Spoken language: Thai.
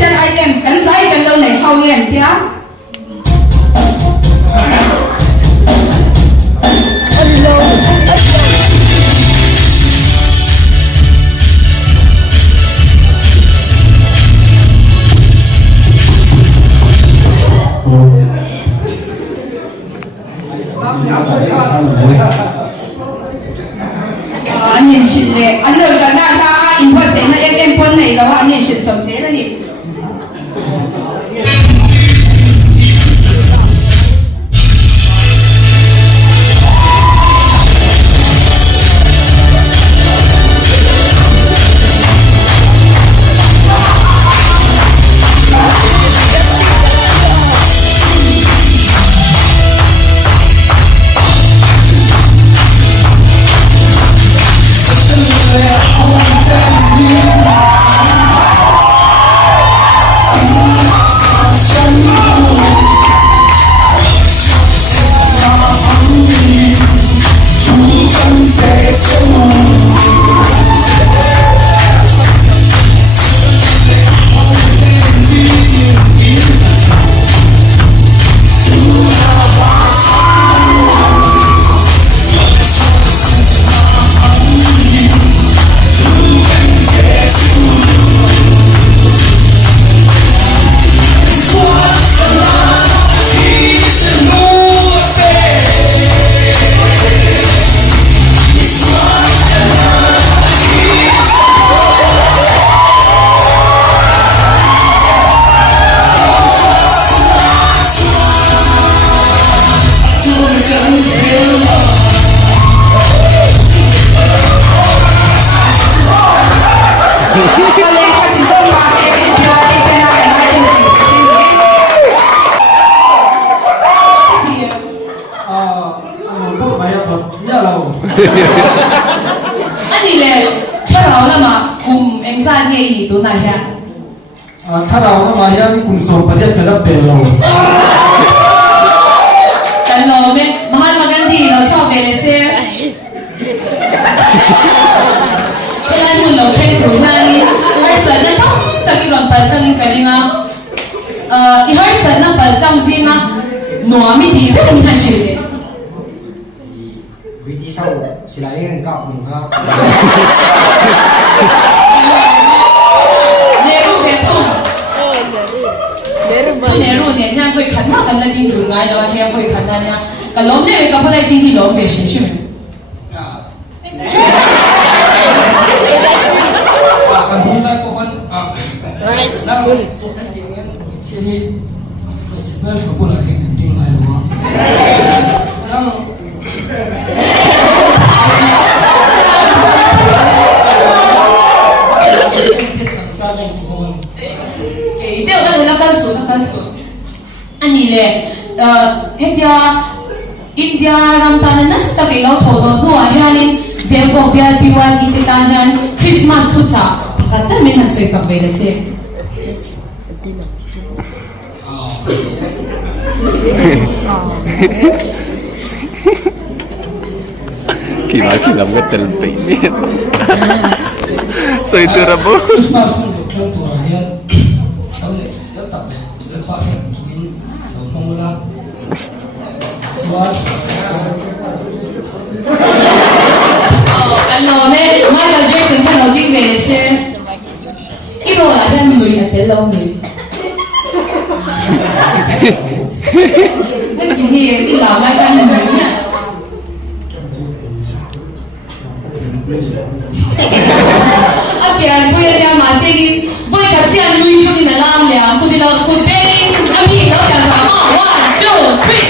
essential items กันใช้กันเราไหนเขาเรียนจ้าอันนี้ชิดเลยอันเรื่องกันได้ถ้าอินพอเสนาเอ็มพ้นไหนแล้วว่าอันนี้ชิดสมเสนานี่อันนี้เลยถ้าเราละมากลุ่มเอ็งซ่าเนี่ยอีตัวไหนฮะถ้าเราละมายังกลุ่มโซนประเทศเป็นละเป็นเราแต่เราเนี่ยมหามากันดีเราชอบเบลเซ่เวลาเราเพ่งถึงนั่นนี่ไอ้สันนั่นต้องตั้งอีหลังไปตั้งอีกันนี่มั้งอีไอ้สันนั่นไปตั้งซีมั้งหนูไม่ดีไม่ได้มีทางชื่อเลยวิธีเช่าสิไรเงินกับหนึ่งครับเนรูเบทุมเนรูเนี่ยยังคุยขันมากกันนั่นยิ่งถึงไงเราเฮียคุยขันนั่นเนี่ยกันล้มเนี่ยกับอะไรดีๆล้มเบชใช่ไหมกันพูดได้พวกคนแล้วนั่นจริงงั้นเชื่อนี่เพื่อนเขาพูดอะไรกันจริงไรหรือวะแล้วเดี๋ยวกันแล้วกันสุดอันนี้เลยเฮียอินเดียรำตาลนั่นสุดท้ายเราทอดนัวเฮียนี่เจ้าพ่อเบียร์ดิวาลีติดตามยันคริสต์มาสทุกท่าพักแต่ไม่ทันสวยสักเบลเจ้Kira lambat dalam payment. So itu Rabu. Christmas pun betul tu ya. Tahu ni saya tak boleh. Lepas mungkin tahu pemula. Suat. Kalau ni mana Jason kalau tinggal di sini, itu lah yang mui hati lalu ni. Kan ini lama kan yang mui ni. Apian, boleh dia masih ni, boleh kerja lui tu di dalam dia, aku di dalam, aku tengok, kami lau yang sama, 1, 2, 3.